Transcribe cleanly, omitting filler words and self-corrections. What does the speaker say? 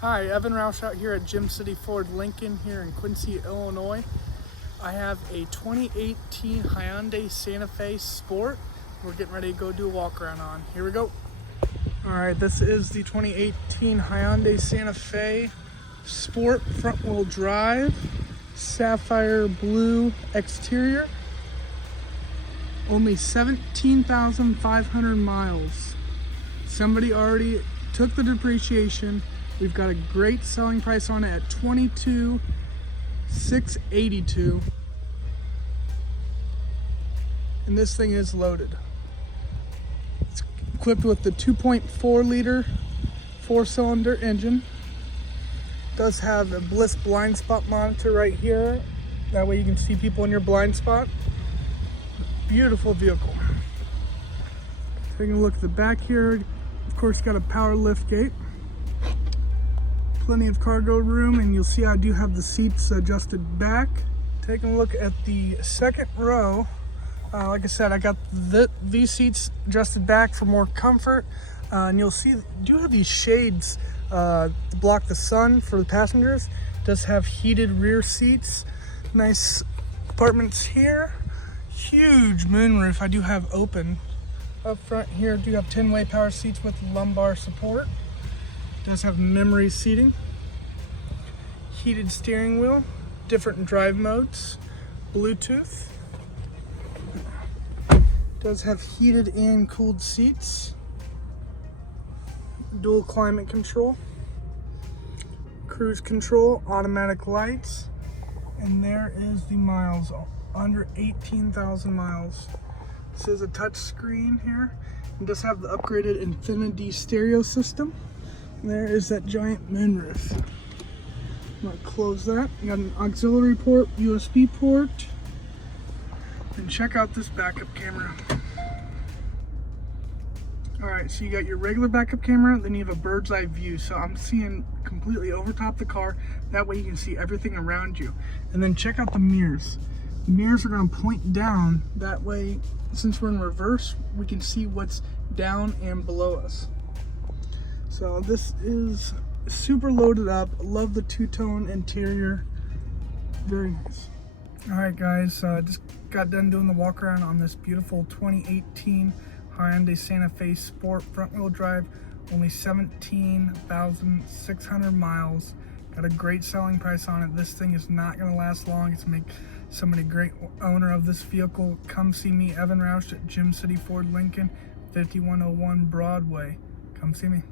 Hi, Evan Roush out here at Gym City Ford Lincoln here in Quincy, Illinois. I have a 2018 Hyundai Santa Fe Sport. We're getting ready to go do a walk around on. Here we go. All right, this is the 2018 Hyundai Santa Fe Sport front wheel drive, sapphire blue exterior. Only 17,500 miles. Somebody already took the depreciation. We've got a great selling price on it at $22,682. And this thing is loaded. It's equipped with the 2.4 liter 4-cylinder engine. It does have a Bliss blind spot monitor right here. That way you can see people in your blind spot. Beautiful vehicle. Taking a look at the back here. Of course, got a power lift gate. Plenty of cargo room, and you'll see I do have the seats adjusted back. Taking a look at the second row, like I said, I got these seats adjusted back for more comfort, and you'll see I do have these shades to block the sun for the passengers. It does have heated rear seats, nice compartments here, huge moonroof. I do have open up front here. I do have 10-way power seats with lumbar support. Does have memory seating, heated steering wheel, different drive modes, Bluetooth. Does have heated and cooled seats, dual climate control, cruise control, automatic lights, and there is the miles, under 18,000 miles. This is a touch screen here. It does have the upgraded Infinity stereo system. There is that giant moonroof. I'm gonna close that. You got an auxiliary port, USB port, and check out this backup camera. All right, so you got your regular backup camera, then you have a bird's eye view. So I'm seeing completely over top the car. That way you can see everything around you. And then check out the mirrors. The mirrors are gonna point down. That way, since we're in reverse, we can see what's down and below us. So this is super loaded up. Love the two-tone interior. Very nice. All right, guys, just got done doing the walk around on this beautiful 2018 Hyundai Santa Fe Sport front-wheel drive. Only 17,600 miles. Got a great selling price on it. This thing is not going to last long. It's make somebody great owner of this vehicle. Come see me, Evan Roush, at Gym City Ford Lincoln, 5101 Broadway. Come see me.